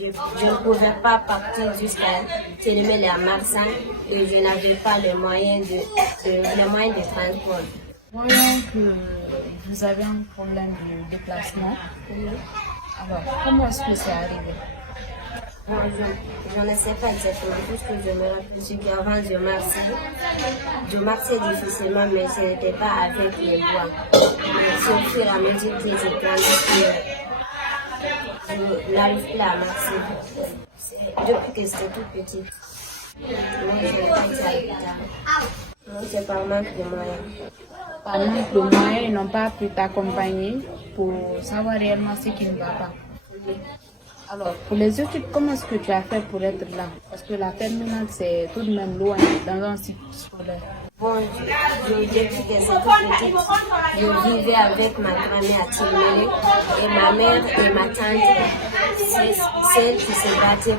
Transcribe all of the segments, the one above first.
je ne pouvais pas partir jusqu'à Télémélé à Marsan et je n'avais pas les moyens de transport. Voyons que vous avez un problème de déplacement. Alors, comment est-ce que c'est arrivé? Bon, je ne sais pas exactement. Tout ce que je me rappelle, c'est qu'avant, je marchais difficilement, mais ce n'était pas avec les doigts. C'est au fur et à mesure que j'ai grandi que je n'arrive plus à marcher. Depuis que j'étais toute petite. Mais je n'ai pas été à l'hôpital. C'est par manque de moyens. Par manque de moyens, ils n'ont pas pu t'accompagner pour savoir réellement ce qui ne va pas. Alors, pour les études, comment est-ce que tu as fait pour être là? Parce que la terminale, c'est tout de même loin, dans un cycle scolaire. Bon, depuis que j'étais toute petite, je vivais avec ma grand-mère à Tilmélé et ma mère et ma tante, c'est celles qui se battaient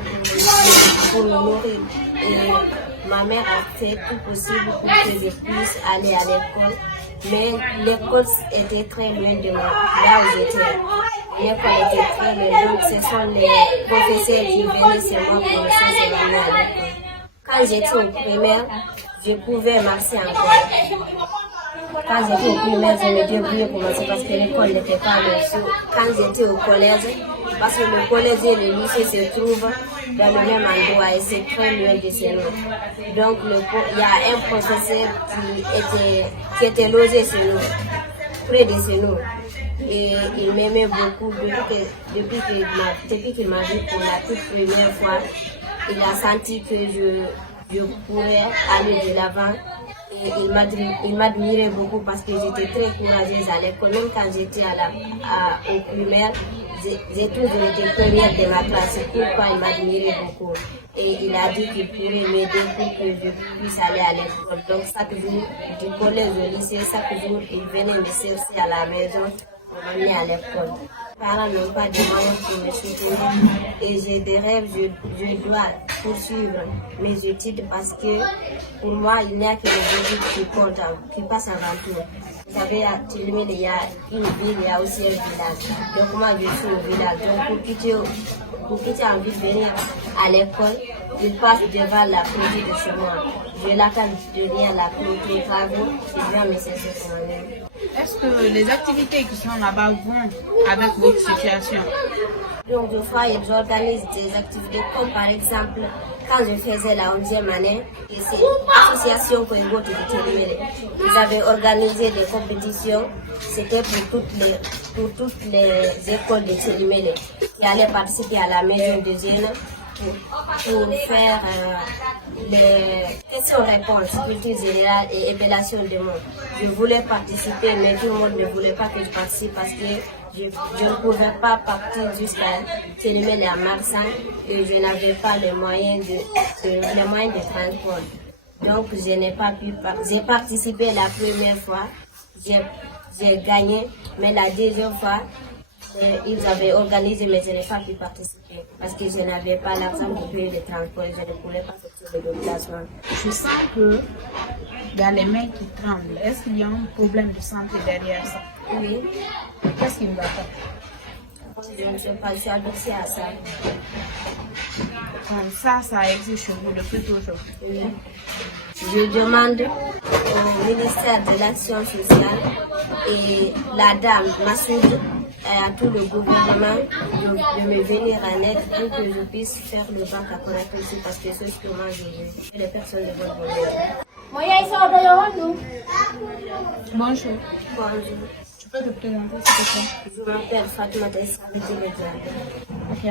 pour nous nourrir. Et ma mère a fait tout possible pour que je puisse aller à l'école. Mais l'école était très loin de moi, là où j'étais. L'école était très loin, donc ce sont les professeurs qui venaient chez moi pour me faire à l'école. Quand j'étais au primaire, je pouvais marcher encore. Quand j'étais au primaire, je me débrouillais pour marcher parce que l'école n'était pas loin. Quand j'étais au collège, parce que le collège et le lycée se trouvent dans le même endroit et c'est très loin de chez nous. Donc il y a un professeur qui était logé chez nous, près de chez nous. Et il m'aimait beaucoup depuis qu'il m'a vu pour la toute première fois. Il a senti que je pourrais aller de l'avant. Et il m'admirait beaucoup parce que j'étais très courageuse à l'école. Même quand j'étais au primaire, j'ai toujours été première de ma classe. C'est pourquoi il m'admirait beaucoup. Et il a dit qu'il pourrait m'aider pour que je puisse aller à l'école. Donc chaque jour, du collège au lycée, chaque jour, il venait me chercher à la maison pour m'amener à l'école. Mes parents n'ont pas de moyens pour me soutenir et j'ai des rêves, je dois poursuivre mes études parce que pour moi, il n'y a que les études qui comptent, qui passent avant tout. Vous savez, à Tilmélé, il y a une ville, il y a aussi un village. Donc moi, je suis au village. Donc pour quitter envie de venir à l'école, il passe devant la clôture de chez moi. Je l'appelle derrière la clôture travaux, je viens me chercher pour moi-même. Est-ce que les activités qui sont là-bas vont avec votre situation? Donc, des fois, ils organisent des activités comme par exemple, quand je faisais la 11e année, c'est l'association Congo de Télémélé. Ils avaient organisé des compétitions, c'était pour toutes les écoles de Télémélé qui allaient participer à la maison de jeunes pour faire les questions-réponses, culture générale et évaluation des mots. Je voulais participer, mais tout le monde ne voulait pas que je participe parce que je ne pouvais pas partir jusqu'à Télémélé à Marsan et je n'avais pas les moyens de transport. Donc je n'ai pas pu participer. J'ai participé la première fois, j'ai gagné, mais la deuxième fois, ils avaient organisé, mais je n'ai pas pu participer parce que je n'avais pas l'argent pour payer le transport, je ne pouvais pas faire le déplacement. Je sens que dans les mains qui tremblent, est-ce qu'il y a un problème de santé derrière ça? Oui. Qu'est-ce qui ne va pas? Je ne sais pas, je suis habituée à ça. Comme ça existe chez vous depuis toujours. Oui. Je demande au ministère de l'Action sociale et la dame Massoud et à tout le gouvernement de me venir en aide pour que je puisse faire le bac à Conakry parce que c'est ce que moi j'ai vu. Les personnes de bonne volonté. Bonjour. Bonjour. Tu peux te présenter, s'il te plaît? Je m'appelle Fatma Tessa. Ok,